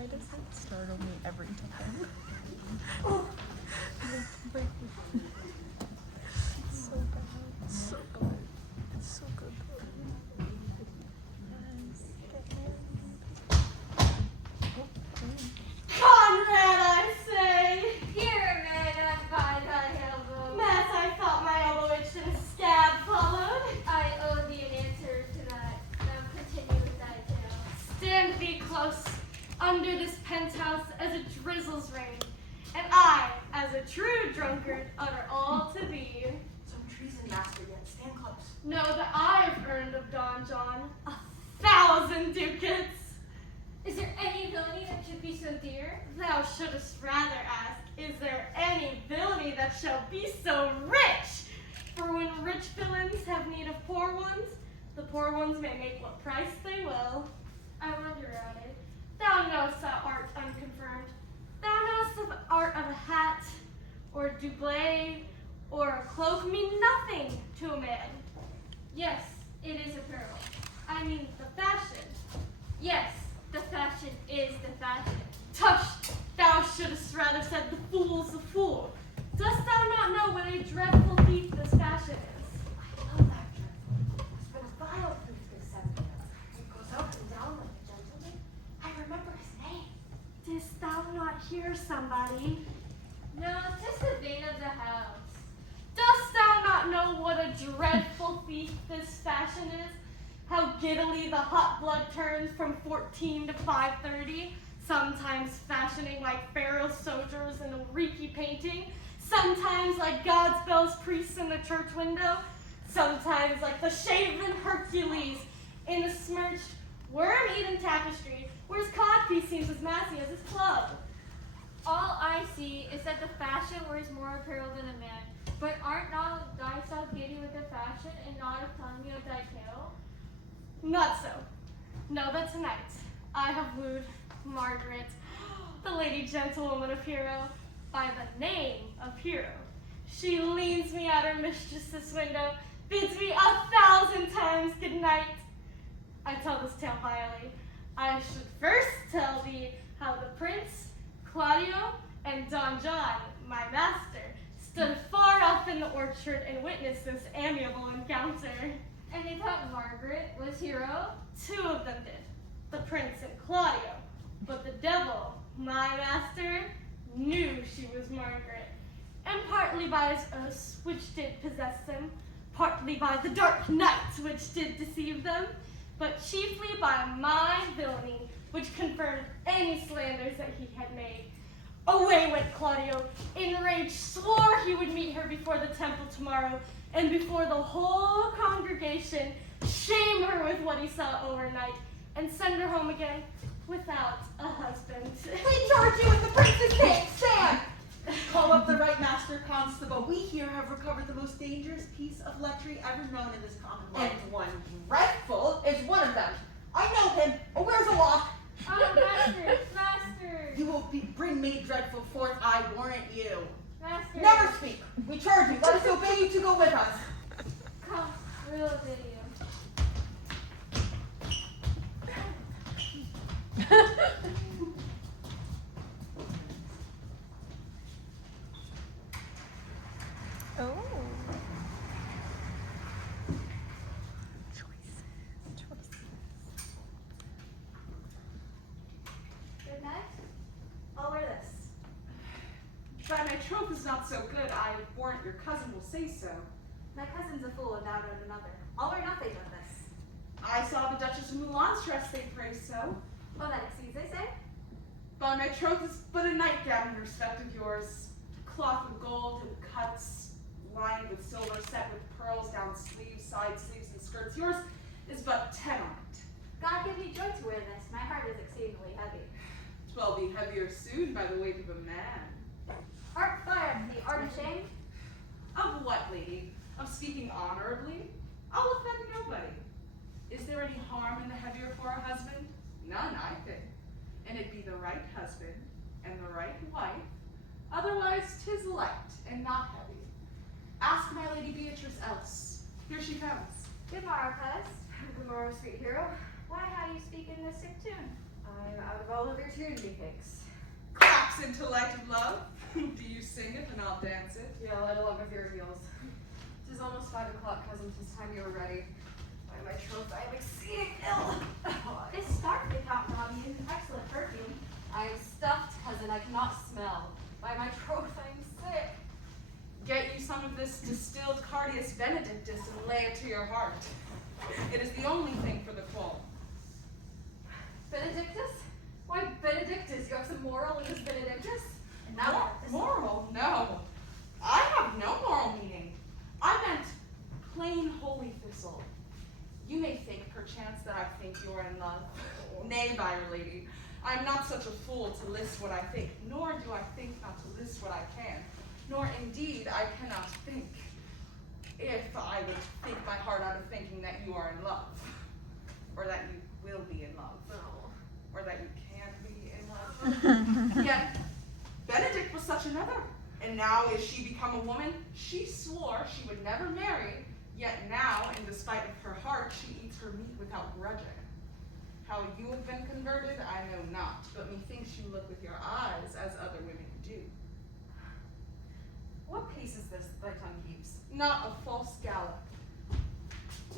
Why does it startle me every time? It's so bad. It's so good. It's so good though. Yes, get married. Conrad, I say! Here, man, by thy elbow. Mass, I thought my elbow itched and a scab followed. I owe thee an answer to that. Now continue with thy tale. Stand thee close under this penthouse as it drizzles rain, and I, as a true drunkard, utter all to thee. Some treason, master, yet stand close. Know that I've earned of Don John 1,000 ducats. Is there any villainy that should be so dear? Thou shouldst rather ask, is there any villainy that shall be so rich? For when rich villains have need of poor ones, the poor ones may make what price they will. I wonder at it. Thou knowest thou art unconfirmed. Thou knowest the art of a hat, or a doublet, or a cloak mean nothing to a man. Yes, it is apparel. I mean the fashion. Yes, the fashion is the fashion. Tush! Thou shouldst rather said the fool's a fool. Dost thou not know what a dreadful thief this fashion is? I know that dreadful. It's been a vile thief this 7 years. It goes up and down like a gentleman. I remember his name. Didst thou not hear somebody? No, 'tis the vein of the house. Dost thou not know what a dreadful thief this fashion is? How giddily the hot blood turns from 14 to 5:30, sometimes fashioning like Pharaoh's soldiers in a reeky painting, sometimes like God's bells priests in the church window, sometimes like the shaven Hercules in a smirched, worm-eaten tapestry, where his codpiece seems as massy as his club. All I see is that the fashion wears more apparel than a man. But art not thyself giddy with the fashion, and not of telling me of thy tale? Not so. Know that tonight I have wooed Margaret, the lady gentlewoman of Hero, by the name of Hero. She leads me at her mistress's window, bids me 1,000 times good night. I tell this tale vilely. I should first tell thee how the prince, Claudio, and Don John, my master, stood far off in the orchard and witnessed this amiable encounter. And they thought Margaret was Hero? 2 of them did, the prince and Claudio, but the devil, my master, knew she was Margaret, and partly by his oaths which did possess them, partly by the dark night which did deceive them, but chiefly by my villainy, which confirmed any slanders that he had made. Away went Claudio, enraged, swore he would meet her before the temple tomorrow, and before the whole congregation, shame her with what he saw overnight, and send her home again without a husband. We charge you with the prince's name. Stand! Call up the right master constable. We here have recovered the most dangerous piece of lechery ever known in this commonwealth. And one dreadful is one of them. I know him. Oh, where's a lock? Oh, master, master! You will bring me dreadful forth, I warrant you. Master! Never speak. We charge you. Let us obey you to go with us. Come, we'll obey you. Oh. Choices. Good night. I'll wear this. But my trope is not so good. I warrant your cousin will say so. My cousin's a fool and thou art another. I'll wear nothing but this. I saw the Duchess of Mulan's dress they praise so. Well, that exceeds, they say. But my trope is but a nightgown in respect of yours. Cloth with gold and cuts, lined with silver, set with pearls down sleeves, side sleeves, and skirts. Yours is but 10 on it. God give me joy to wear this. My heart is exceedingly heavy. 'Twill be heavier soon by the weight of a man. Art fired, thee, art ashamed? Of what, lady? Of speaking honorably? I'll offend nobody. Is there any harm in the heavier for a husband? None, I think. And it be the right husband and the right wife. Otherwise, 'tis light and not heavy. Ask my Lady Beatrice else. Here she comes. Good morrow, cuz. Good morrow, sweet hero. Why, how you speak in this sick tune? I'm out of all other tunity picks. Claps into light of love. Do you sing it and I'll dance it? Yeah, light along with your heels. It is almost 5 o'clock, cousin. 'Tis time you were ready. By my troth, I am exceeding ill. This scarf they got from you, excellent perfume. I am stuffed, cousin. I cannot smell. By my troth, I am sick. Get you some of this distilled Cardius Benedictus and lay it to your heart. It is the only thing for the qualm. Benedictus? Why, Benedictus, you have some moral in this Benedictus? And now Moral? No. I have no moral meaning. I meant plain holy thistle. You may think, perchance, that I think you are in love. Nay, byre lady, I am not such a fool to list what I think, nor do I think not to list what I can, nor indeed I cannot think, if I would think my heart out of thinking that you are in love, or that you will be in love, or that you can be in love. Yet, Benedict was such another, and now is she become a woman? She swore she would never marry, yet now, in despite of her heart, she eats her meat without grudging. How you have been converted, I know not, but methinks you look with your eyes as other women do. what pace is this thy tongue keeps? Not a false gallop.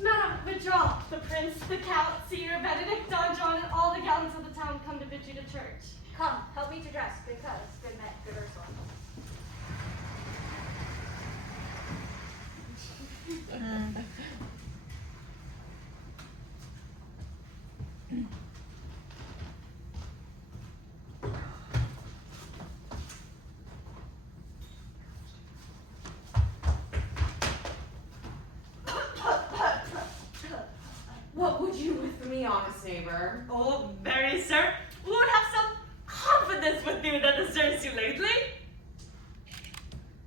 Madam, withdraw. The prince, the count, Seer, Benedict, Don John, and all the gallants of the town come to bid you to church. Come, help me to dress, because good men, good Ursula. What would you with me, honest neighbor? Oh, very, sir. Who would have some confidence with you that deserves you lately?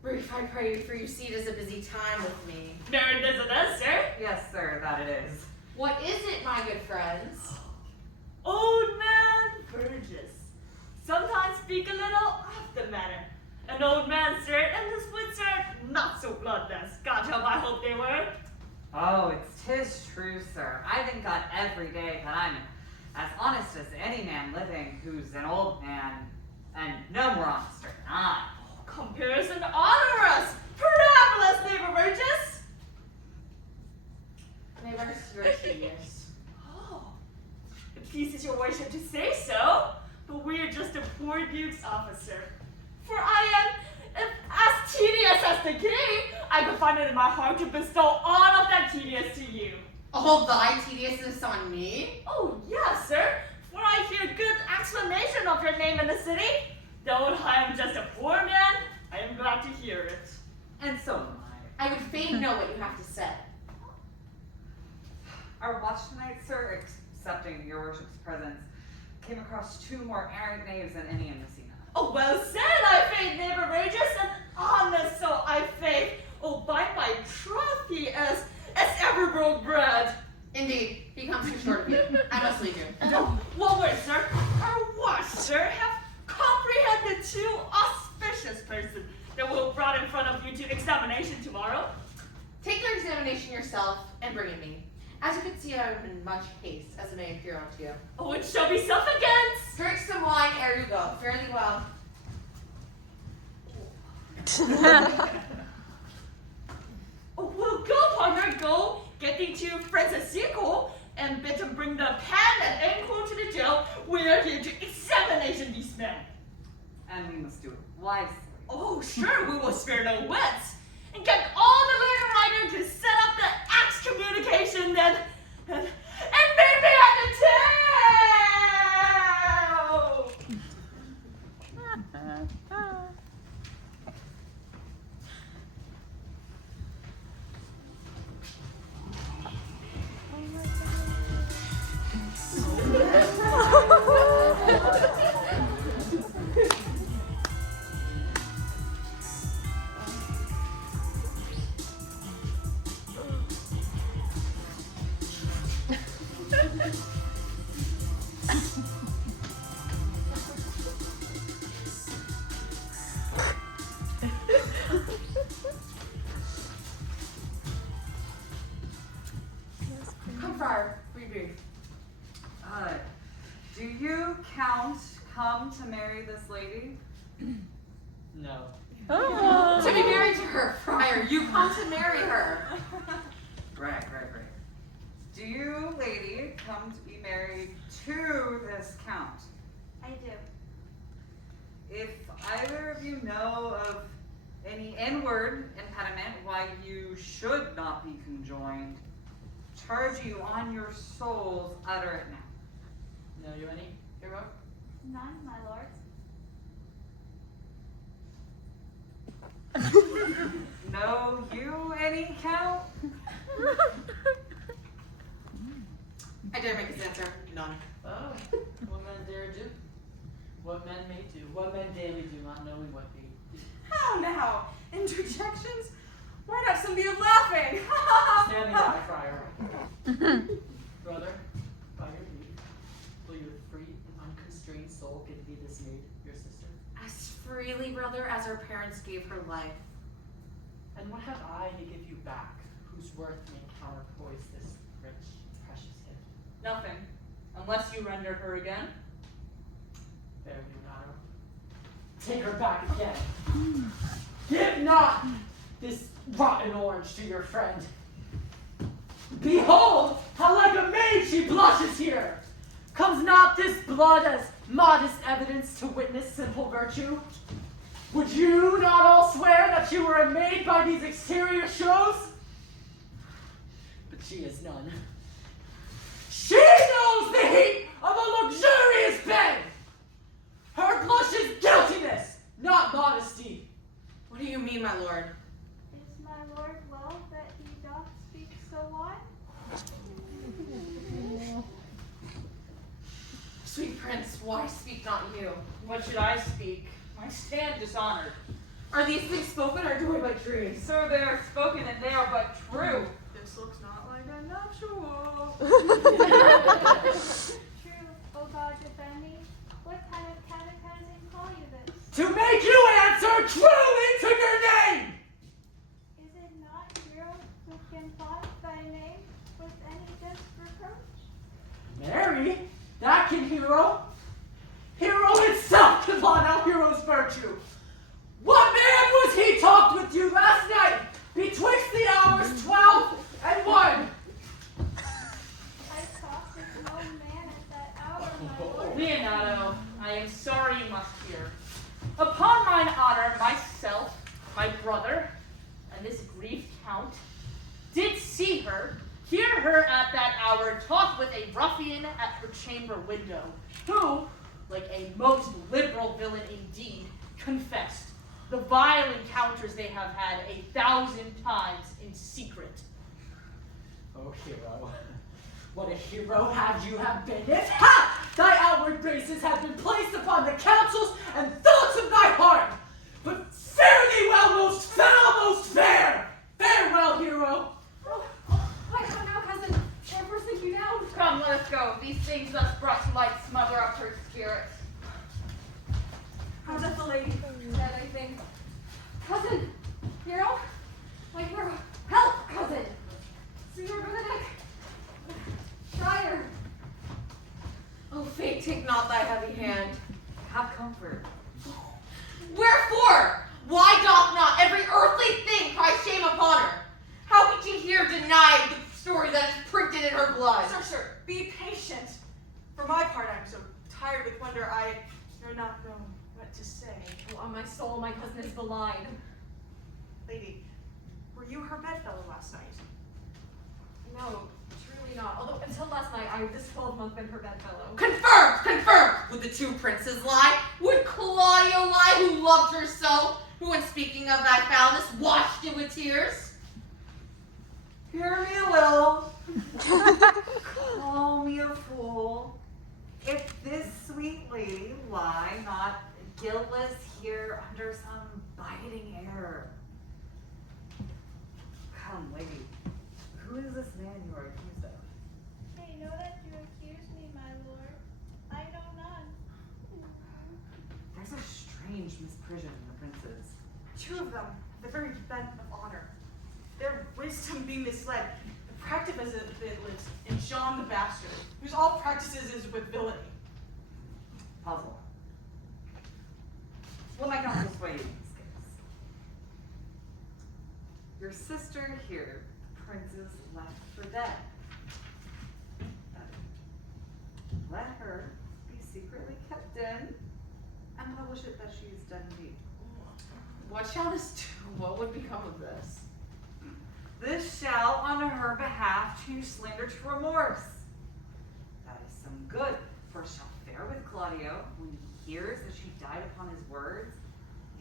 Brief, I pray you, for you see it is a busy time with me. Very busy, sir. Yes, sir, that it is. What is it, my good friends? Old man Burgess. Sometimes speak a little off the matter. An old man, sir, and this wood, sir, not so bloodless. God help, I hope they were. Oh, tis true, sir. I thank God every day that I'm as honest as any man living who's an old man, and no more honester than I. Comparison honor us. Parabolous, neighbor Burgess. Neighbor, you're tedious. Oh, it pleases your worship to say so, but we're just a poor duke's officer. For I am as tedious as the king. I could find it in my heart to bestow all of that tedious to you. All thy tediousness on me? Oh, yes, sir, for I hear good explanation of your name in the city. Though I am just a poor man, I am glad to hear it. And so am I. I would fain know what you have to say. Our watch tonight, sir, accepting your worship's presence, came across 2 more errant knaves than any in Messina. Oh, well said, I faith, neighbor Regis, and honest so I faith. Oh, by my troth, he is ever broke bread. Indeed, he comes too short of you. I must leave you. Oh, well, wait, sir. Our watch, sir, have comprehended 2 auspicious persons that will be brought in front of you to examination tomorrow. Take your examination yourself and bring it me. As you can see, I am in much haste, as it may appear unto you. Oh, it shall be self against. Drink some wine ere you go. Fare thee well. Oh, well, go, partner, go. Get thee to Francisco and bid him bring the pen and ankle to the jail. We are here to examination these men. And we must do it wisely. Oh, sure, we will spare no wits. And get all the letter writer to set up the excommunication then, and meet me at the tail! Come, friar, be brief. Do you count come to marry this lady? No. To be married to her, friar. You come to marry her. Right. Do you, lady, come to be married to this count? I do. If either of you know of any inward impediment why you should not be conjoined, charge you on your souls, utter it now. Know you any, hero? None, my lord. Know you any, count? I dare make his answer. None. Oh, what men dare do? What men may do. What men daily do, not knowing what they do. How now? Interjections? Why not some be of laughing? Standing by, friar. Brother, by your leave, will your free and unconstrained soul give thee this maid, your sister? As freely, brother, as her parents gave her life. And what have I to give you back, whose worth may counterpoise this rich, precious gift? Nothing. Unless you render her again. There, Leonardo. Take her back again. Give not this rotten orange to your friend. Behold, how like a maid she blushes here! Comes not this blood as modest evidence to witness simple virtue? Would you not all swear that you were made by these exterior shows? But she is none. She knows the heat of a luxurious bed! Her blush is guiltiness, not modesty. What do you mean, my lord? Is my lord well that he doth speak so wide? Sweet prince, why speak not you? What should I speak? I stand dishonored. Are these things spoken or do I but dream? So they are spoken and they are but true. This looks not like a nuptial. True, O God, defend me. What kind of catechizing call you this? To make you answer truly to your name! Is it not hero who can plot thy name with any just reproach? Mary, that can hero. Hero himself can blot out hero's virtue. What man was he talked with you last night betwixt the hours 12 and 1? I talked with no man at that hour, my lord. Leonardo, I am sorry you must hear. Upon mine honor, myself, my brother, and this grieved count, did see her, hear her at that hour talk with a ruffian at her chamber window, who, like a most liberal villain indeed, confessed the vile encounters they have had 1,000 times in secret. Oh, hero. What a hero you have been, if thy outward graces have been placed upon the counsels and thoughts of thy heart! But fare thee well, most foul, most fair! Farewell, hero! Why come now, cousin? Shall I forsake you now? Come, let us go. These things thus brought to light smother up her spirit. How's that the lady? Dead, I think. Cousin! Hero? My hero! Help, cousin! Senor Benedict! Friar! Oh, fate, take not thy heavy hand. Have comfort. Wherefore? Why doth not every earthly thing cry shame upon her? How could she here deny the story that is printed in her blood? Sir, be patient. For my part, I'm so tired with wonder I do not know what to say. Oh, on my soul, my cousin is belied. Lady, were you her bedfellow last night? No, truly not. Although until last night, I this 12-month been her bedfellow. Confirmed! Confirmed! Would the two princes lie? Would Claudio lie, who loved her so? Who, in speaking of thy foulness, washed it with tears? Hear me a little. Call me a fool. If this sweet lady lie not guiltless here under some biting error. Come, lady. Who is this man you are accused of? I know that you accuse me, my lord. I know none. There's a strange misprision in the princes. Two of them, the very bent of honor. Their wisdom being misled, the practice as it lives in John the Bastard, whose all practices is with villainy. puzzle. What am I going to persuade you in this case? Your sister here, the princess, left for dead. Let her be secretly kept in and publish it that she is dead indeed. What shall this do? What would become of this? This shall, on her behalf, change slander to remorse. That is some good, for it shall fare with Claudio when he hears that she died upon his words.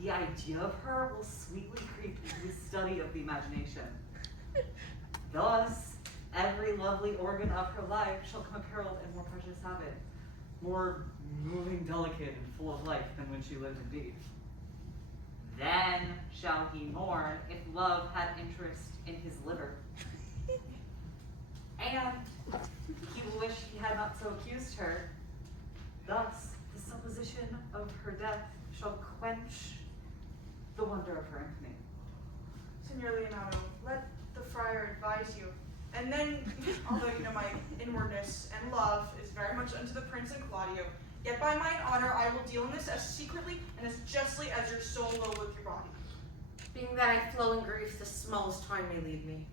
The idea of her will sweetly creep into his study of the imagination. Thus, every lovely organ of her life shall come apparelled in more precious habit, more moving, delicate, and full of life than when she lived indeed. Then shall he mourn if love had interest in his liver. And he will wish he had not so accused her. Thus, the supposition of her death shall quench the wonder of her infamy. Signor Leonardo, let the friar advise you. And then, although you know my inwardness and love is very much unto the prince and Claudio, yet by mine honor I will deal in this as secretly and as justly as your soul will with your body. Being that I flow in grief, the smallest time may leave me.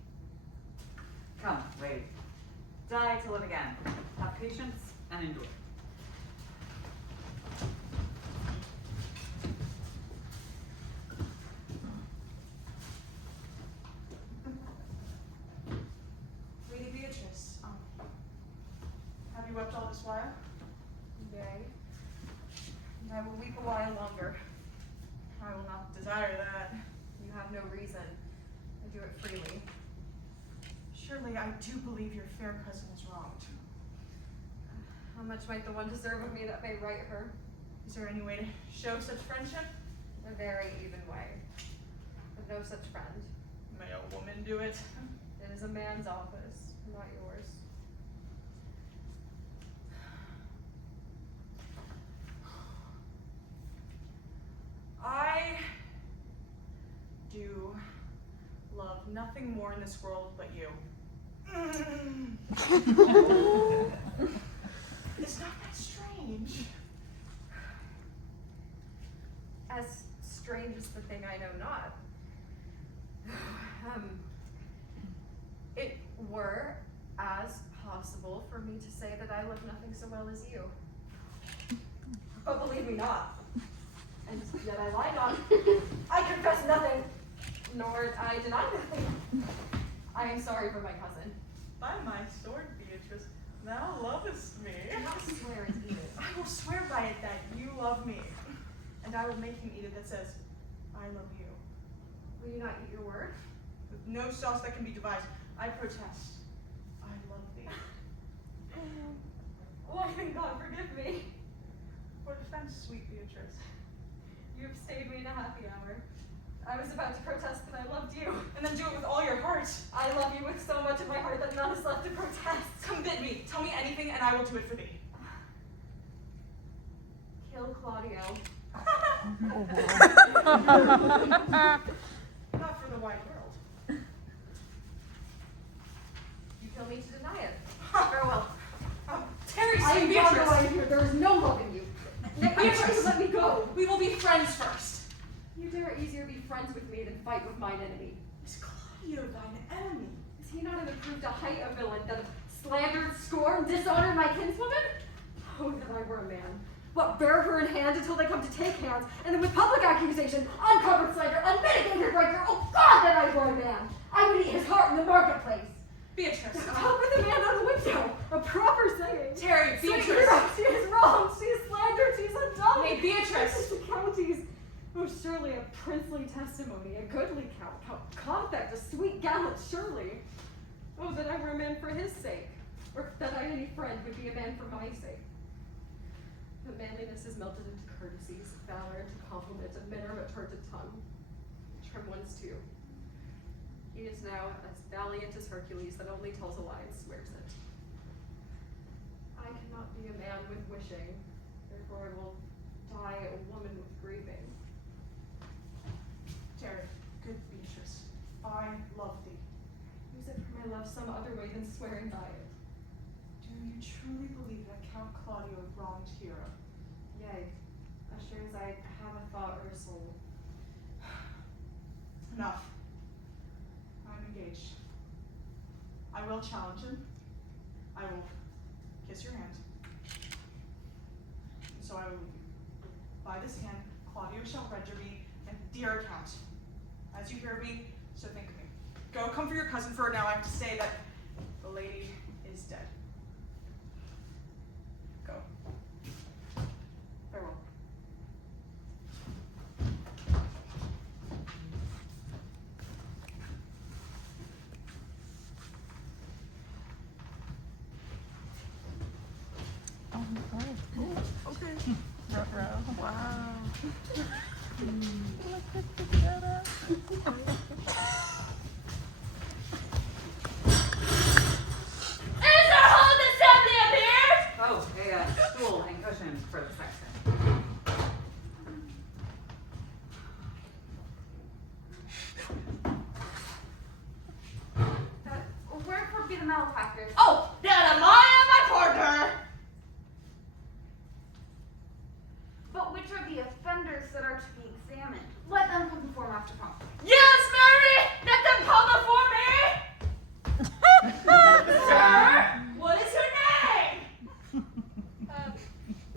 Come, wait. Die to live again. Have patience and endure. Lady Beatrice, have you wept all this while? Yea. And I will weep a while longer. I will not desire that. You have no reason. I do it freely. Surely I do believe your fair cousin is wronged. How much might the one deserve of me that may right her? Is there any way to show such friendship? A very even way. But no such friend. May a woman do it? It is a man's office, not yours. I do love nothing more in this world but you. It's not that strange. As strange as the thing I know not. It were as possible for me to say that I love nothing so well as you. But believe me not. And yet I lie not. I confess nothing, nor I deny nothing. I am sorry for my cousin. By my sword, Beatrice, thou lovest me. Do not swear and eat it. I will swear by it that you love me. And I will make him eat it that says, I love you. Will you not eat your word? With no sauce that can be devised, I protest. I love thee. Why then God forgive me? For defense, sweet Beatrice. You have stayed me in a happy hour. I was about to protest that I loved you. And then do it with all your heart. I love you with so much of my heart that none is left to protest. Come bid me. Tell me anything and I will do it for thee. Kill Claudio. Not for the wide world. You kill me to deny it. Farewell. Terry, I sweet am Beatrice. out here. There is no love in you. Beatrice, let me go. We will be friends first. You dare easier be friends with me than fight with mine enemy. Is Claudio thine enemy? Is he not in the proof to height a villain that have slandered, scorned, dishonored my kinswoman? Oh, that I were a man. What, bear her in hand until they come to take hands, and then with public accusation, uncovered slander, unmitigated breaker, oh God, that I were a man! I would eat his heart in the marketplace. Beatrice. Talk with the man out of the window. A proper saying. Terry, Sweet Beatrice. hero, she is wronged, she is slandered, she is undone. Nay, Beatrice. The counties. Oh, surely a princely testimony, a goodly count, confect, a sweet gallant, surely. Oh, that I were a man for his sake, or that I any friend would be a man for my sake. But manliness is melted into courtesies, valor into compliment, and merit turned to tongue. Trim ones too. He is now as valiant as Hercules that only tells a lie and swears it. I cannot be a man with wishing, therefore I will die a woman with grieving. Terry, good Beatrice, I love thee. Use it for my love some other way than swearing by it. Do you truly believe that Count Claudio wronged Kiera? Yay. As sure as I have a thought or a soul. Enough. I'm engaged. I will challenge him. I will kiss your hand. So I will leave you. By this hand, Claudio shall render me a dear account. As you hear me, so think of me. Go, come for your cousin, for now I have to say that the lady is dead. Go. Farewell. Is our whole assembly up here? Oh, a stool and cushion for the sexton. Where would be the malefactors? Oh, that am I and my partner. But which are the offenders that are to be examined? Let them come before Master Constable. Yes, Mary, let them come before me. Sir, what is your name?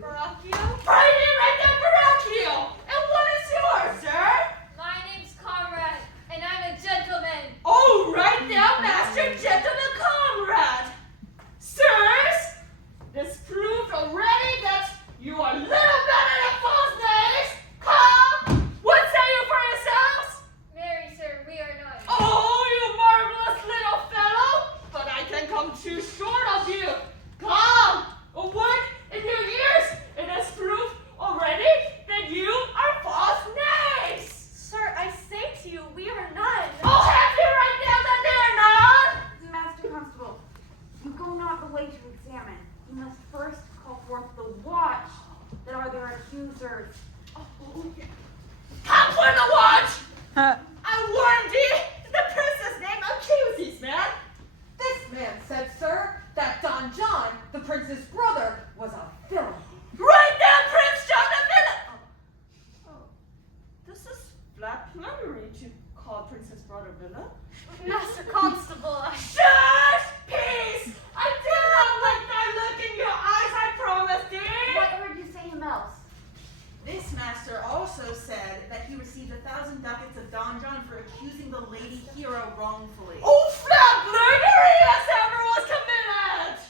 Baracchio? Right here, right there, Baracchio. And what is yours, sir? My name's Comrade, and I'm a gentleman. Oh, right now, Master Gentleman Comrade. Sirs, this proves already that you are little better than false names. Come, what say you for yourselves? Marry, sir, we are not. Oh, you marvelous little fellow! But I can come too short of you. Come, a word in your ears. It has proved already that you are false names. Sir, I say to you, we are none. I'll have you right now that they are not. Master Constable, you go not the way to examine. You must first call forth the watch that are their accusers. Come for the watch. I warned thee. The princess name accuses, man. This man said, sir, that Don John, the prince's brother, was a villain. Right down, Prince John the Villain. Oh, this is flat flattery to call Princess Brother villain. Master Constable, shush! Peace! I did not like that look in your eyes, I promise thee! What heard you say him else? This master also said that he received 1,000 ducats of Don John for accusing the lady hero wrongfully. Oh, flat murdery as ever was committed!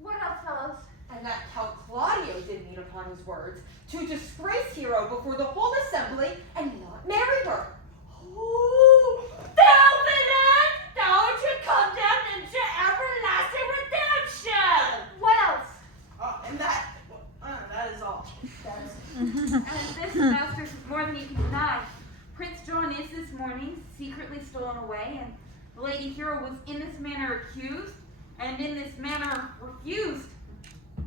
What else, fellows? And that Count Claudio did mean upon his words to disgrace Hero before the whole assembly and not marry her. Oh, thou villain! Thou art condemned into everlasting redemption! What else? And that is all. And this, masters, is more than you can deny. Prince John is this morning secretly stolen away, and the lady hero was in this manner accused, and in this manner refused,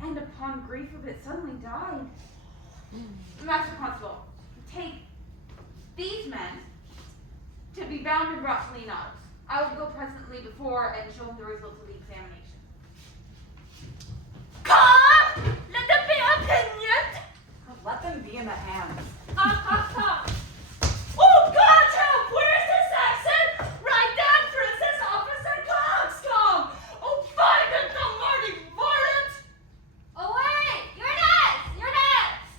and upon grief of it suddenly died. Master Constable, take these men to be bound and brought to Leonado's. I will go presently before and show him the results of the examination. Come! Let them be opinioned! Let them be in the hands. Oh, God help! Where's the Saxon? Right down, Princess Officer Coxcomb! Oh, find it, the morning varlet! Away! You're next! You're next!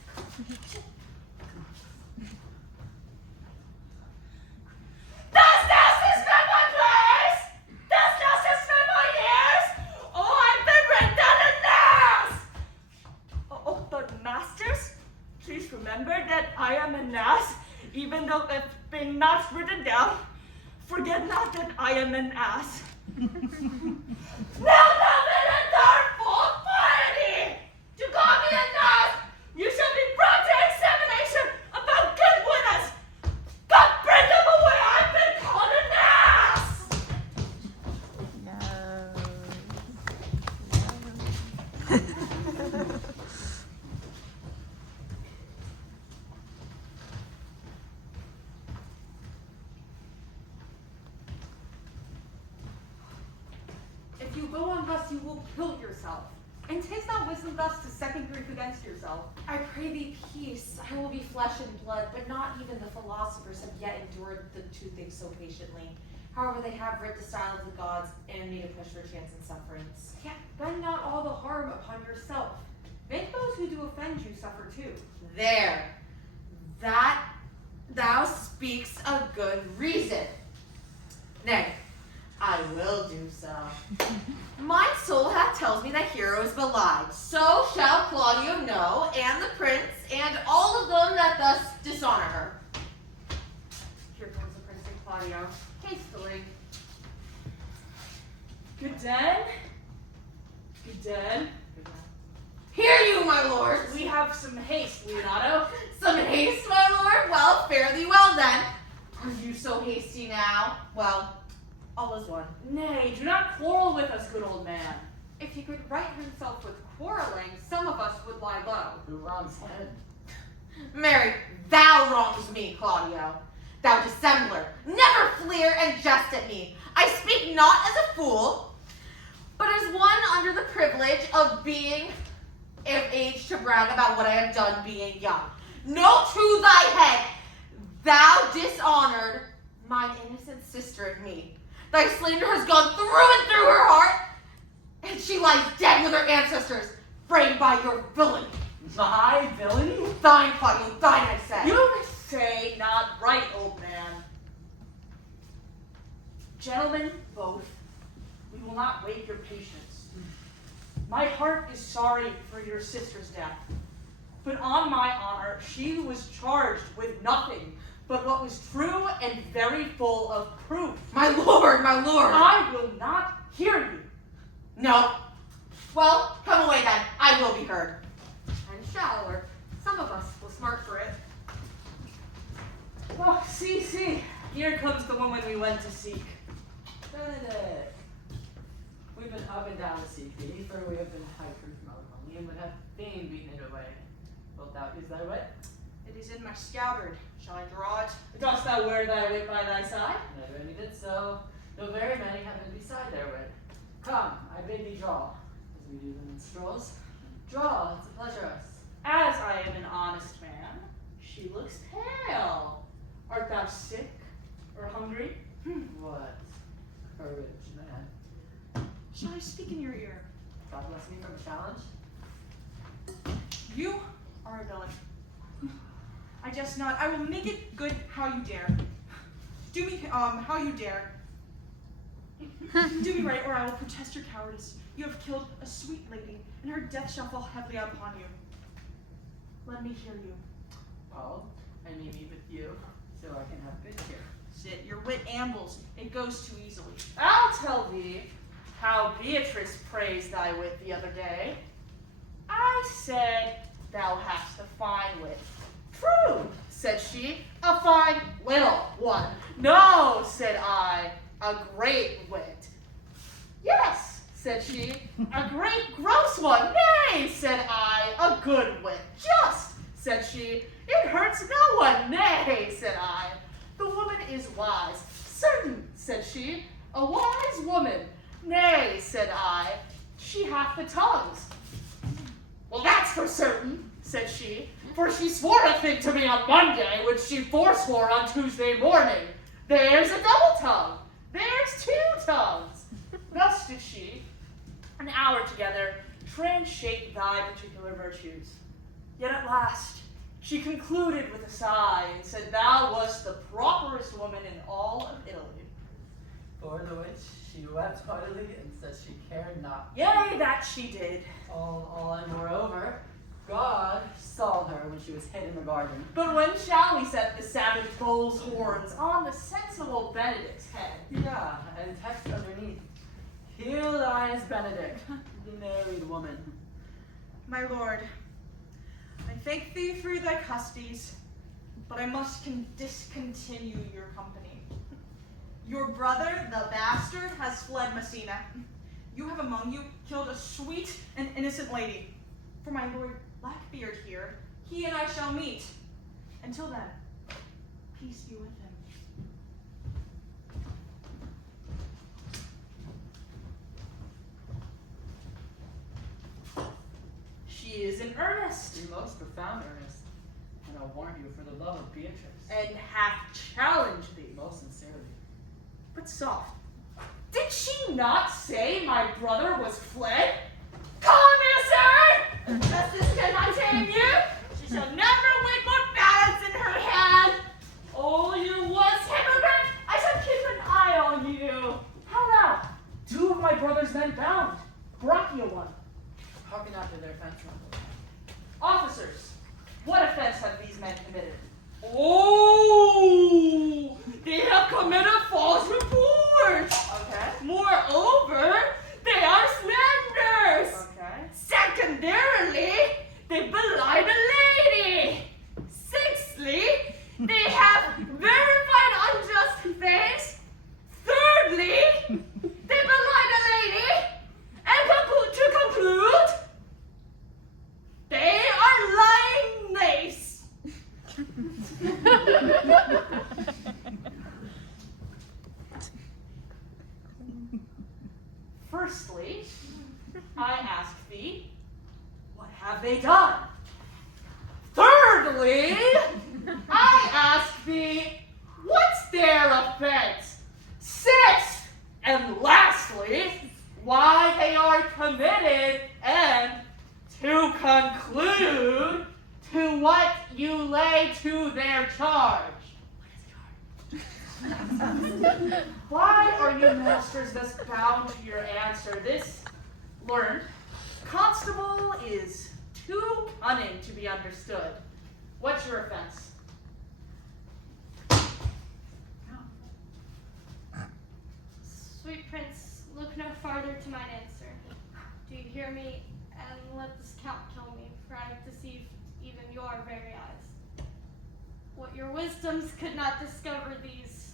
Dost thou suspend my place? Dost thou suspend my ears? Oh, I've been written and announced! Oh, but masters, please remember that I am an ass, even though it's been not written down. Forget not that I am an ass. Now thou villain art full of piety! To call me an ass, you shall be brought to examination about good witness. God bring them away, I've been called an ass! If you go on thus, you will kill yourself. And 'tis not wisdom thus to second grief against yourself. I pray thee peace. I will be flesh and blood, but not even the philosophers have yet endured the two things so patiently. However, they have writ the style of the gods and made a push for chance and sufferance. Yet bend not all the harm upon yourself. Make those who do offend you suffer too. There. That thou speaks a good reason. Nay, I will do so. My soul hath tells me that Hero is belied. So shall Claudio know, and the prince, and all of them that thus dishonor her. Here comes the Prince and Claudio, hastily. Good den. Good den. Hear you, my lords. We have some haste, Leonardo. Some haste, my lord? Well, fare thee well then. Are you so hasty now? Well, all is one. Nay, do not quarrel with us, good old man. If he could right himself with quarreling, some of us would lie low. Who wrongs him? Mary, thou wrongs me, Claudio. Thou dissembler, never fleer and jest at me. I speak not as a fool, but as one under the privilege of being of age to brag about what I have done being young. Note to thy head, thou dishonored mine innocent sister and me. Thy slander has gone through and through her heart, and she lies dead with her ancestors, framed by your villainy. My villainy? Thine, Claudio, thine, I say. You say not right, old man. Gentlemen, both, we will not wait your patience. My heart is sorry for your sister's death, but on my honor, she was charged with nothing but what was true and very full of proof. My lord, my lord. I will not hear you. No. Well, come away then. I will be heard. And shall, or some of us will smart for it. Oh, see, here comes the woman we went to seek. Benedict. We've been up and down to seek thee, for we have been hikers from Melancholy, and would have fain beaten it away. Wilt thou use thy wit? It is in my scabbard. Shall I draw it? Dost thou wear thy wit by thy side? Never any did so, though very many have been beside their wit. Come, I bid thee draw, as we do the minstrels. Draw, to pleasure us. As I am an honest man, she looks pale. Art thou sick or hungry? What courage, man. Shall I speak in your ear? God bless me from a challenge. You are a villain. I jest not. I will make it good how you dare. Do me, how you dare. Do me right, or I will protest your cowardice. You have killed a sweet lady, and her death shall fall heavily upon you. Let me hear you. Well, I may meet with you, so I can have good cheer. Sit, your wit ambles. It goes too easily. I'll tell thee how Beatrice praised thy wit the other day. I said, thou hast a fine wit. True, said she, a fine little one. No, said I, a great wit. Yes, said she, a great gross one. Nay, said I, a good wit. Just, said she, it hurts no one. Nay, said I, the woman is wise. Certain, said she, a wise woman. Nay, said I, she hath the tongues. Well, that's for certain, said she, for she swore a thing to me on Monday, which she forswore on Tuesday morning. There's a double tongue. There's two tongues. Thus did she, an hour together, transshape thy particular virtues. Yet at last, she concluded with a sigh and said thou wast the properest woman in all of Italy. For the which she wept heartily and said she cared not. Yea, that she did. All and moreover, God saw her when she was hid in the garden. But when shall we set the savage bull's horns on the sensible Benedict's head? Yeah, and text underneath. Here lies Benedict, the married woman. My lord, I thank thee for thy custodies, but I must discontinue your company. Your brother, the bastard, has fled Messina. You have among you killed a sweet and innocent lady. For my lord Blackbeard here, he and I shall meet. Until then, peace be with him. earnest? In most profound earnest. And I'll warn you for the love of Beatrice. And half challenge thee. Most sincerely. But soft, did she not say my brother was fled? Come here, sir! Justice cannot tame you. She shall never wait more balance in her hand. Oh, you once hypocrite, I shall keep an eye on you. How now? 2 of my brother's men bound. Brachia one. Hearken after their offense, Rumble. Officers, what offense have these men committed? Oh, they have committed false report. Okay. Moreover, they are slanders. Okay. Secondarily, they belie the lady. Sixthly, they have verified unjust things. Thirdly, they belie the lady. And to conclude, they are lying nace. Firstly, I ask thee, what have they done? Thirdly, I ask thee, what's their offense? Sixth, and lastly, why they are committed, and to conclude, to what you lay to their charge. Why are you masters thus bound to your answer? This learned constable is too cunning to be understood. What's your offense? Sweet prince, look no farther to mine answer. Do you hear me? And let this count kill me, for I have deceived even your very eyes. What your wisdoms could not discover, these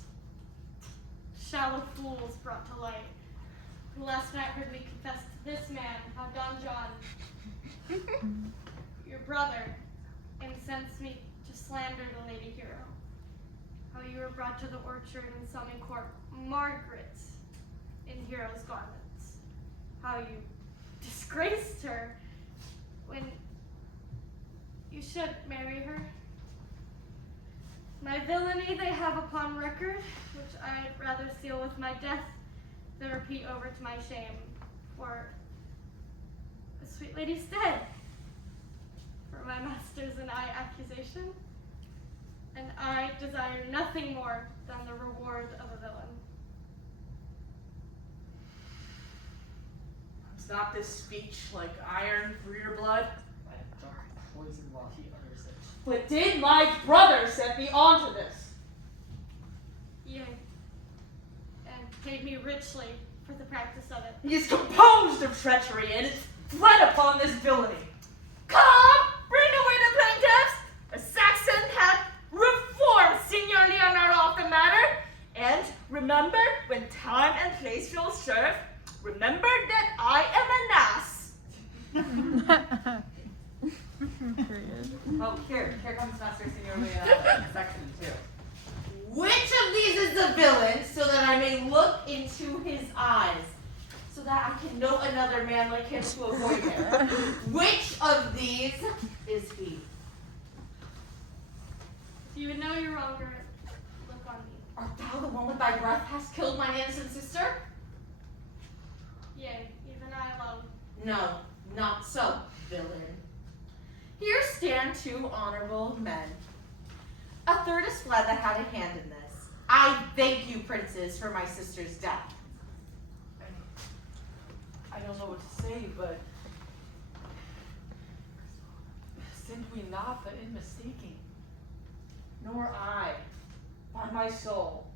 shallow fools brought to light, who last night heard me confess to this man how Don John, your brother, incensed me to slander the lady hero. How you were brought to the orchard and saw me court Margaret in hero's garments. How you disgraced her when you should marry her. My villainy they have upon record, which I'd rather seal with my death than repeat over to my shame. For the sweet lady's dead, for my master's and I accusation, and I desire nothing more than the reward of a villain. Is not this speech like iron through your blood? By a dark poison while he utters it. But did my brother set thee on to this? Yea, and paid me richly for the practice of it. He is composed of treachery and is fled upon this villainy. Come, bring away the plaintiffs. A Saxon hath reformed Signor Leonardo of the matter. And remember, when time and place shall serve, remember that I am an ass. Oh, here comes Master Signor Leonardo, section 2. Which of these is the villain, so that I may look into his eyes, so that I can know another man like him to avoid him? Which of these is he? If you would know your wronger, look on me. Art thou the one with thy breath hast killed mine innocent sister? Yea, even I alone. No, not so, villain. Here stand 2 honorable men. A third is fled that had a hand in this. I thank you, princes, for my sister's death. I don't know what to say, but sinned we not but in mistaking? Nor I, by my soul,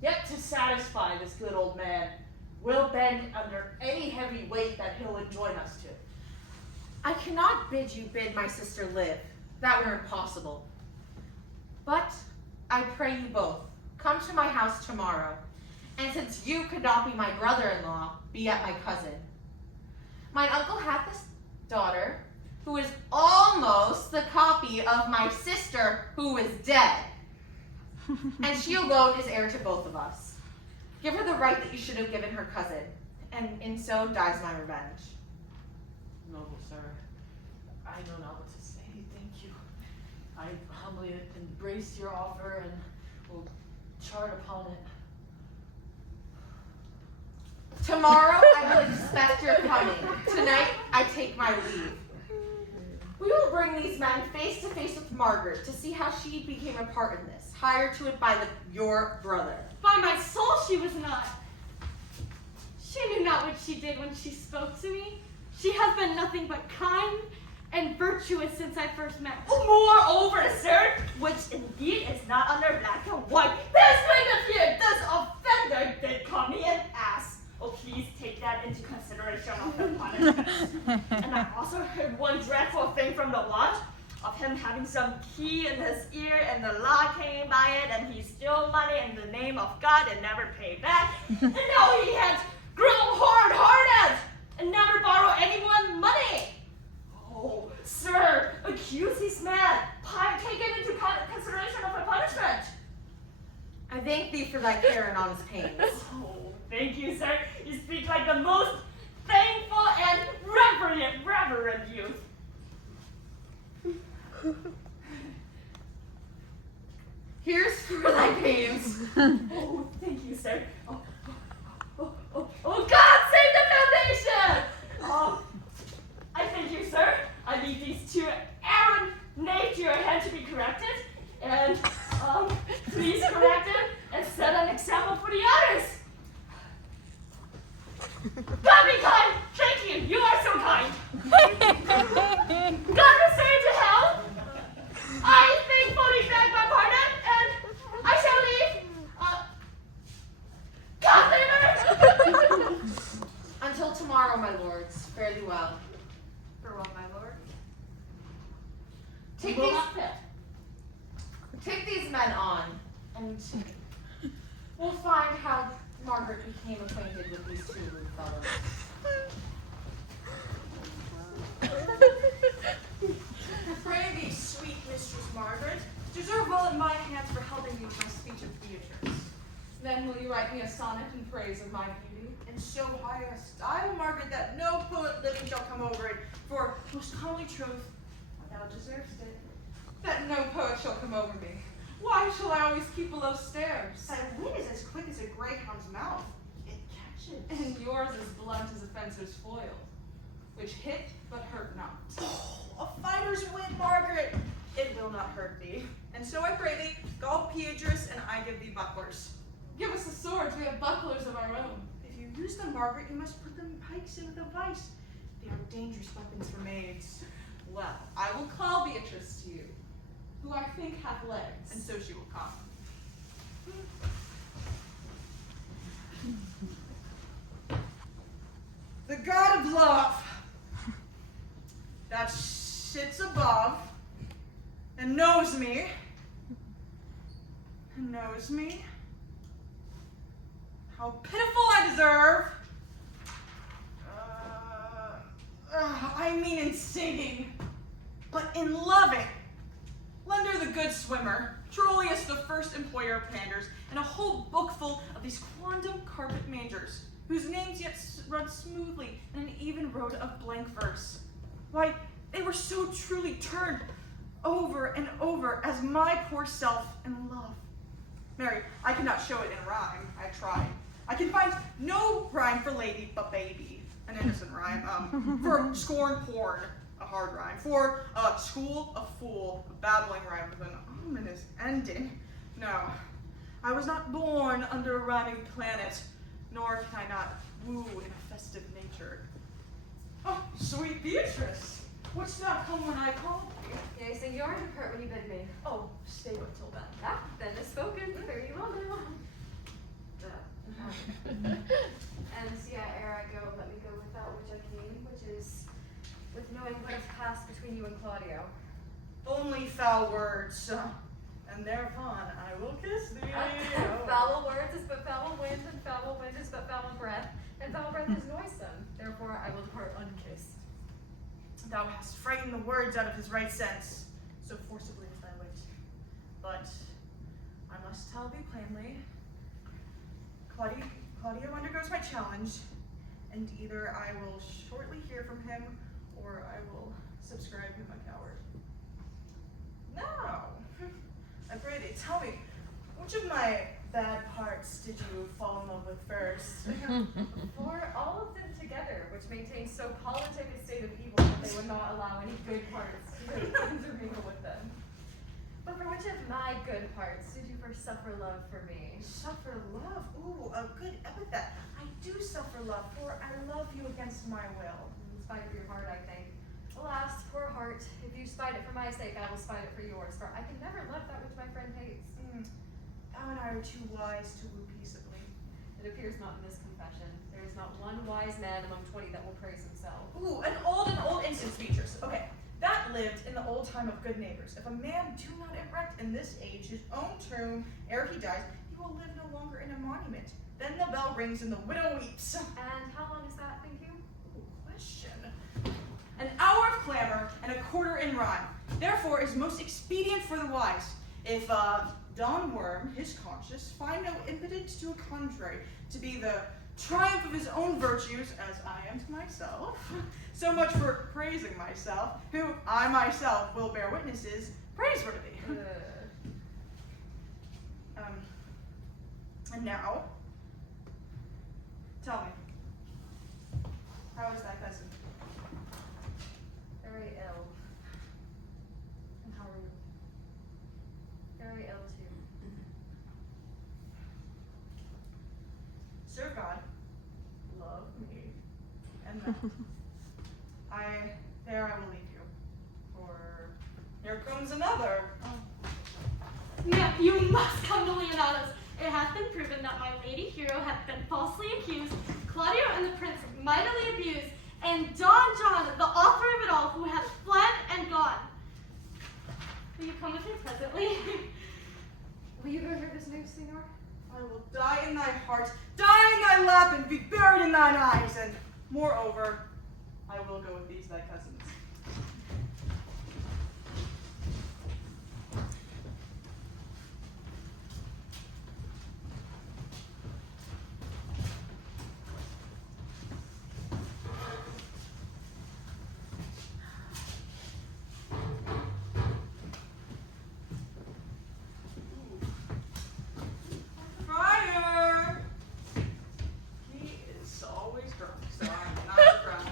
yet to satisfy this good old man, will bend under any heavy weight that he'll enjoin us to. I cannot bid you bid my sister live. That were impossible. But I pray you both, come to my house tomorrow, and since you could not be my brother-in-law, be at my cousin. Mine uncle hath this daughter, who is almost the copy of my sister, who is dead. And she alone is heir to both of us. Give her the right that you should have given her cousin, and in so dies my revenge. Noble sir, I know not what to say. Thank you. I humbly embrace your offer and will chart upon it. Tomorrow I will expect your coming. Tonight I take my leave. We will bring these men face to face with Margaret to see how she became a part in this, hired to it by your brother. By my soul, she was not. She knew not what she did when she spoke to me. She has been nothing but kind and virtuous since I first met her. Moreover, sir, which indeed is not under black and white, this right here, this offender did call me an ass. Oh, please take that into consideration of the punishment. And I also heard one dreadful thing from the lodge of him having some key in his ear and the law came by it and he stole money in the name of God and never paid back. And now he has grown hard-hearted and never borrow anyone money. Oh, sir, accuse this man. Take it into consideration of the punishment. I thank thee for thy care and honest pains. Oh, thank you, sir. You speak like the most thankful and reverent youth. Here's for thy pains. Oh, thank you, sir. Oh, God, save the foundation! Oh, I thank you, sir. I leave these two errant knaves to your hand to be corrected. And, please correct them and set an example for the others. God be kind! Thank you! You are so kind! God will send you to hell! I thankfully beg my pardon, and I shall leave. God favor! Until tomorrow, my lords. Fare thee well. Farewell, my lord. Take these men on, and we'll find how Margaret became acquainted with these two rude fellows. Pray thee, sweet Mistress Margaret, deserve well at my hands for helping me with my speech of Beatrice. Then will you write me a sonnet in praise of my beauty? In so high a style, Margaret, that no poet living shall come over it, for most comely truth, thou deservest it. That no poet shall come over me. Why shall I always keep below stairs? Thy wit is as quick as a greyhound's mouth. It catches. And yours is blunt as a fencer's foil, which hit but hurt not. A fighter's wit, Margaret. It will not hurt thee. And so I pray thee, gall Beatrice, and I give thee bucklers. Give us the swords, we have bucklers of our own. If you use them, Margaret, you must put them pikes in with a vice. They are dangerous weapons for maids. Well, I will call Beatrice to you, who I think hath legs. And so she will come. The god of love that sits above and knows me, how pitiful I deserve. I mean in singing, but in loving. Lender the good swimmer, Troilus the first employer of panders, and a whole bookful of these quondam carpet mangers, whose names yet run smoothly in an even road of blank verse. Why, they were so truly turned over and over as my poor self in love. Mary, I cannot show it in rhyme. I tried. I can find no rhyme for lady but baby, an innocent rhyme. For scorn, porn, a hard rhyme. For school, a fool, a babbling rhyme with an ominous ending. No, I was not born under a rhyming planet, nor can I not woo in a festive nature. Oh, sweet Beatrice, wouldst thou come when I called thee? Yea, so you are to depart when you bid me. Oh, stay but till then. Ah, then is spoken. Fare you well now. And yeah, ere I go, let me go with that which I came, which is with knowing what has passed between you and Claudio. Only foul words, and thereupon I will kiss thee. Oh. Foul words is but foul wind, and foul wind is but foul breath, and foul breath is noisome. Therefore I will depart unkissed. Thou hast frightened the words out of his right sense, so forcibly is thy wit. But I must tell thee plainly, Claudio undergoes my challenge, and either I will shortly hear from him, or I will subscribe him a coward. Now, I pray thee, tell me, which of my bad parts did you fall in love with first? For all of them together, which maintained so politic a state of evil that they would not allow any good parts to intermingle with them. But for which of my good parts did you first suffer love for me? Suffer love? Ooh, a good epithet. I do suffer love, for I love you against my will. In spite of your heart, I think. Alas, poor heart, if you spite it for my sake, I will spite it for yours, for I can never love that which my friend hates. Thou and I are too wise to woo peaceably. It appears not in this confession. There is not one wise man among 20 that will praise himself. Ooh, an old instance features. Okay, that lived in the old time of good neighbors. If a man do not erect in this age his own tomb ere he dies, he will live no longer in a monument. Then the bell rings and the widow weeps. And how long is that, think you? Ooh, question. An hour of clamor and a quarter in rhyme. Therefore is most expedient for the wise. If Don Worm, his conscience, find no impetent to a contrary, to be the triumph of his own virtues, as I am to myself, so much for praising myself, who I myself will bear witness is praiseworthy. And now, tell me, how is that cousin? Very ill. And how are you? Very ill too. Serve God, love me, and then I will leave you. For here comes another. Yeah, you must come to Leonato's. It hath been proven that my lady hero hath been falsely accused, Claudio and the prince mightily abused, and Don John, the author of it all, who hath fled and gone. Will you come with me presently? Will you go hear this news, Senor? I will die in thy heart, die in thy lap, and be buried in thine eyes, and moreover, I will go with these thy cousins. Friar! He is always drunk, so I'm not surprised.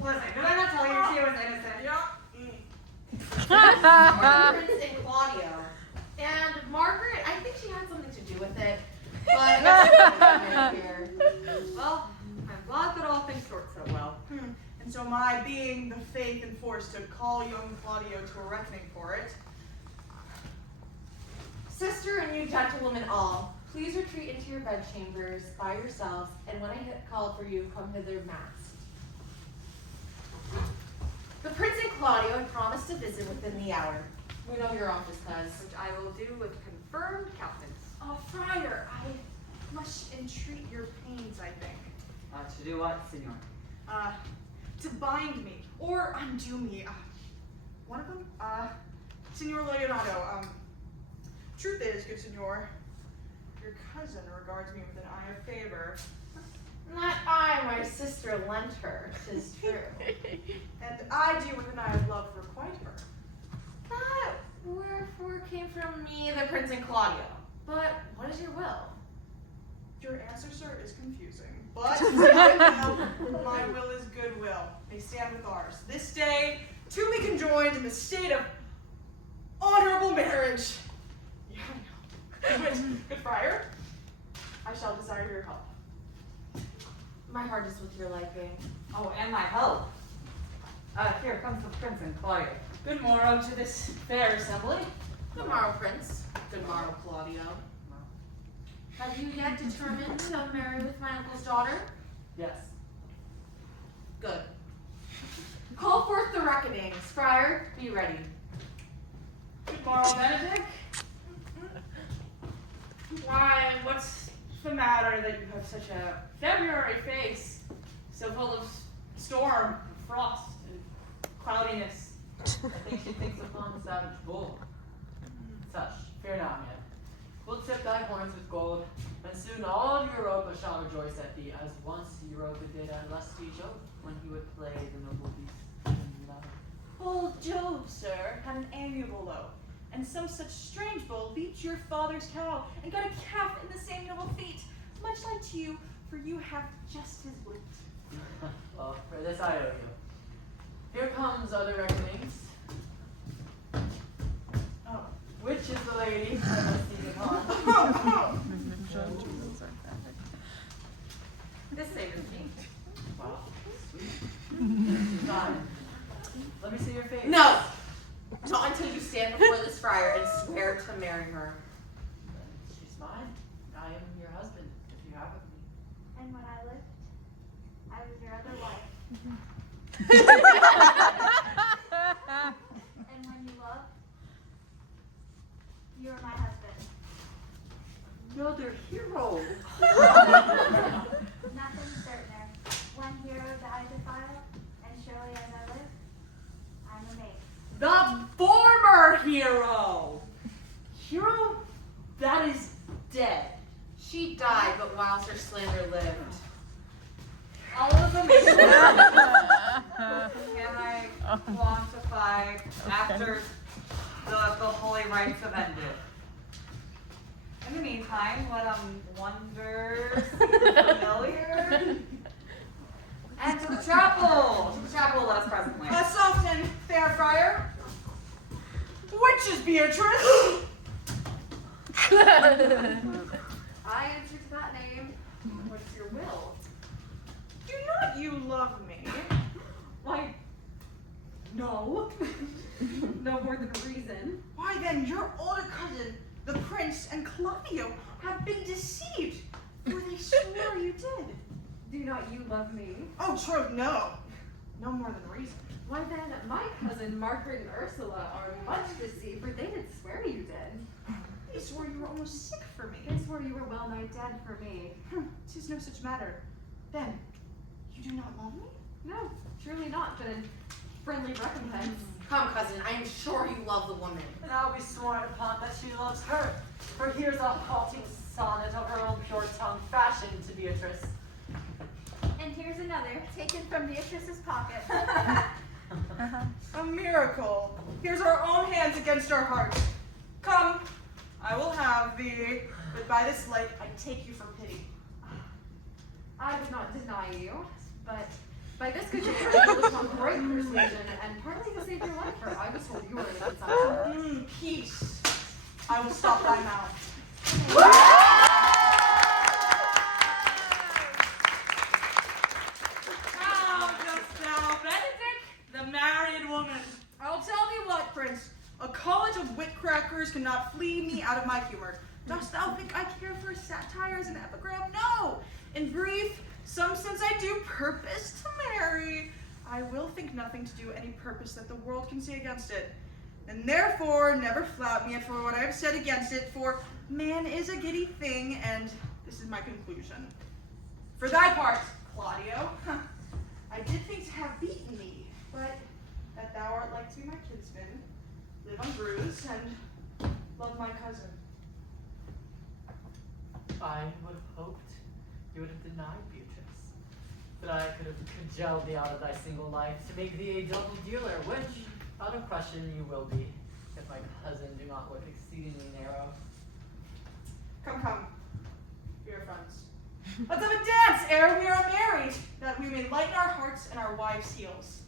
Listen, did I not tell you she was innocent? Yep. Prince and Claudio. And Margaret, I think she had something to do with it. But here. Well, I'm glad that all things sort so well. And so my being the faith and force to call young Claudio to a reckoning for it. Sister and you gentlewomen all, please retreat into your bedchambers by yourselves, and when I call for you, come hither masked. The prince and Claudio had promised to visit within the hour. We know your office, cuz. Which I will do with confirmed countenance. Oh, Friar, I must entreat your pains, I think. To do what, senor? To bind me, or undo me. One of them? Senor Leonardo, truth is, good senor, your cousin regards me with an eye of favor. Not I, my sister lent her, 'tis true. And I do with an eye of love requite her. That wherefore came from me, the prince and Claudio. But what is your will? Your answer, sir, is confusing. But my will is goodwill. They stand with ours. This day, two be conjoined in the state of honorable marriage. Yeah, I know. Good friar, I shall desire your help. My heart is with your liking. Oh, and my help. Here comes the prince and Claudio. Good morrow to this fair assembly. Good morrow, prince. Good morrow, Claudio. Have you yet determined to marry with my uncle's daughter? Yes. Good. Call forth the reckonings. Friar, be ready. Good morrow, Benedict. Why, what's the matter that you have such a February face? So full of storm, frost, and cloudiness. I think she thinks upon the savage bull. Such, fear not, man. We'll tip thy horns with gold, and soon all Europa shall rejoice at thee, as once Europa did at lusty Jove, when he would play the noble beast in love. Bold Jove, sir, had an amiable low, and some such strange bull leaped your father's cow, and got a calf in the same noble feat, much like to you, for you have just his wit. Well, for this I owe you. Here comes other reckonings. Oh. Which is the lady I must seize upon? This savors me. Wow, sweet. Fine. Let me see your face. No! Not until you stand before this friar and swear to marry her. Then she's mine. I am your husband, if you have with me. And when I lived, I was your other wife. And when you loved, you were my husband. Another hero. Nothing certain. One hero died defiled, and surely as I live, I'm a maid. The former hero! Hero that is dead. She died, but whilst her slander lived. All of them is Can I quantify after the holy rites have ended? In the meantime, what wonders familiar? And to the chapel! To the chapel, let us presently. soft and fair friar. Which is Beatrice? I answer to that name. What's your will? Do not you love me? Why, no. No more than a reason. Why then, your older cousin, the prince, and Claudio have been deceived, for they swore you did. Do not you love me? Oh, troth, no. No more than reason. Why then, my cousin Margaret and Ursula are much deceived, for they did swear you did. They swore you were almost sick for me. They swore you were well nigh dead for me. 'Tis no such matter. Then, you do not love me? No, truly not, but in friendly recompense. Come, cousin, I am sure you love the woman. And I'll be sworn upon that she loves her. For here's a halting sonnet of her own pure tongue fashioned to Beatrice. And here's another, taken from Beatrice's pocket. A miracle. Here's our own hands against our hearts. Come, I will have thee, but by this light I take you for pity. I would not deny you, but by this good decree you was on great persuasion, and partly to save your life, for I was told you were in consumption. Peace. I will stop thy mouth. How dost thou, Benedict, the married woman? I'll tell thee what, Prince. A college of witcrackers cannot flee me out of my humor. Dost thou think I care for satires and epigram? No! In brief, some since I do purpose to marry, I will think nothing to do any purpose that the world can see against it. And therefore, never flout me for what I have said against it, for man is a giddy thing, and this is my conclusion. For thy part, Claudio, I did think to have beaten thee, but that thou art like to be my kinsman, live unbruised, and love my cousin. I would have hoped you would have denied Beatrice, that I could have cajoled thee out of thy single life to make thee a double dealer, which, out of question, you will be, if my cousin do not look exceedingly narrow. Come, we are friends. Let's have a dance ere we are married, that we may lighten our hearts and our wives' heels.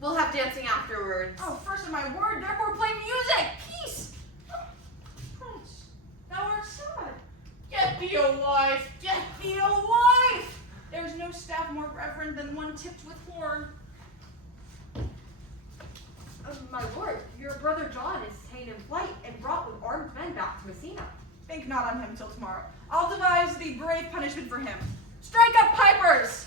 We'll have dancing afterwards. Oh, first in my word, therefore play music! Peace! Prince, thou art sad. Get thee a wife! Get thee a wife! There is no staff more reverend than one tipped with horn. My lord, your brother John is ta'en in flight and brought with armed men back to Messina. Think not on him till tomorrow. I'll devise the brave punishment for him. Strike up pipers!